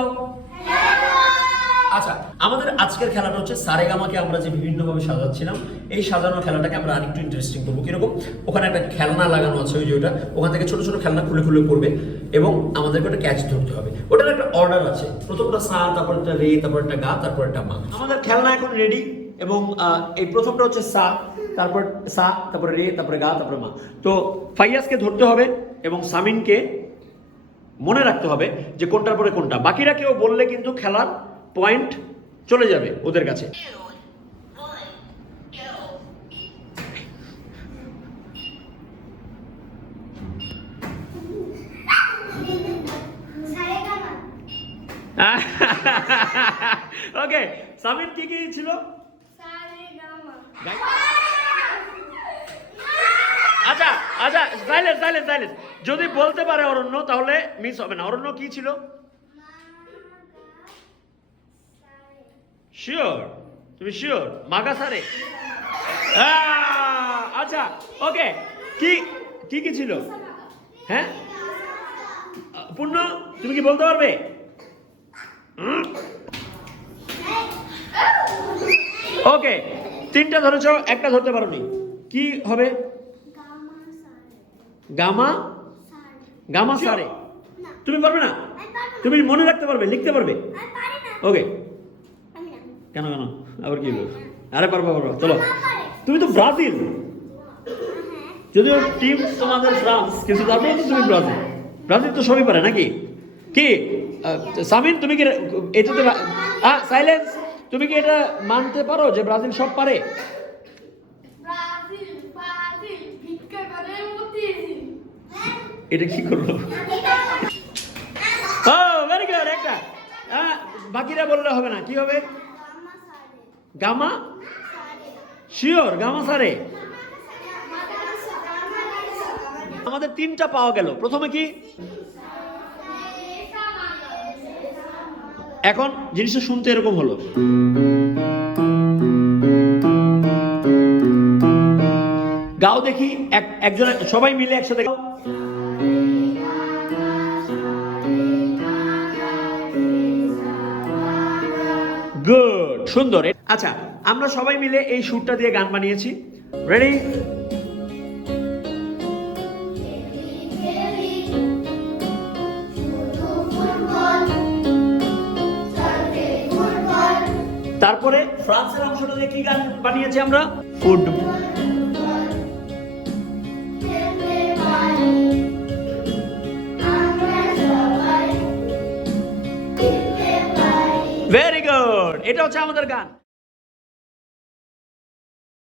দাও। আচ্ছা, আমাদের আজকের খেলাটা হচ্ছে সারেগামাকে আমরা যে বিভিন্নভাবে সাজাচ্ছিলাম, এই সাজানো খেলাটাকে আমরা আরেকটু ইন্টারেস্টিং করবো। কিরকম? ওখানে একটা খেলনা লাগানো আছে, ওই যে ওটা, ওখান থেকে ছোট ছোট খেলনা খুলে খুলে পড়বে এবং আমাদেরকে ওটা ক্যাচ ধরতে হবে। ওটার একটা অর্ডার আছে, প্রথমটা সা, তারপর একটা রে, তারপর একটা গা, তারপর একটা মা। আমাদের খেলনা এখন রেডি এবং এই প্রথমটা হচ্ছে সা, তারপর সা, তারপরে রে, তারপরে গা, তারপরে মা। তো ফাইয়াজকে ধরতে হবে এবং সামিনকে মনে রাখতে হবে যে কোনটার পরে কোনটা। বাকিরা কেউ বললে কিন্তু খেলার পয়েন্ট চলে যাবে ওদের কাছে। ওকে, সামিন কি কি ছিল? আচ্ছা আচ্ছা, সাইলেন্স সাইলেন্স সাইলেন্স। যদি বলতে পারে অরণ্য তাহলে মিস হবে না। অরণ্য কি ছিল? শিওর? তুমি শিওর? মাগা সারে? আচ্ছা, ওকে। কি কি কি ছিল? হ্যাঁ, পূর্ণ তুমি কি বলতে পারবে? ওকে, তিনটা ধরেছো, একটা ধরতে পারোনি। কি হবে? গামা, গামা সারে। তুমি পারবে না? তুমি মনে রাখতে পারবে, লিখতে পারবে? ওকে, কেন কেন আবার কি বলবো? আরে পারবা পারবা, চলো। তুমি তো ব্রাজিল, যদিও টিম তোমাদের ফ্রান্স, কিন্তু তারপরে তো তুমি ব্রাজিল। ব্রাজিল তো সবই পারে নাকি? কি সামিন, তুমি কি এটাতে সাইলেন্স, তুমি কি এটা মানতে পারো যে ব্রাজিল সব পারে? এটা কি করলো? ও ভেরি গুড, একটা। বাকিরা বললে হবে না, কি হবে? Gamma, sure? গামা সারে। আমাদের তিনটা পাওয়া গেল। প্রথমে কি? এখন জিনিসটা শুনতে এরকম হলো। গাও দেখি, একজন, সবাই মিলে একসাথে গাও। গুড, সুন্দর। আচ্ছা, আমরা সবাই মিলে এই সুরটা দিয়ে গান বানিয়েছি। রেডি? তারপরে ফ্রান্সের অংশটা দিয়ে কি গান বানিয়েছি আমরা? ফুটবল। ভেরি গুড, এটা হচ্ছে আমাদের গান।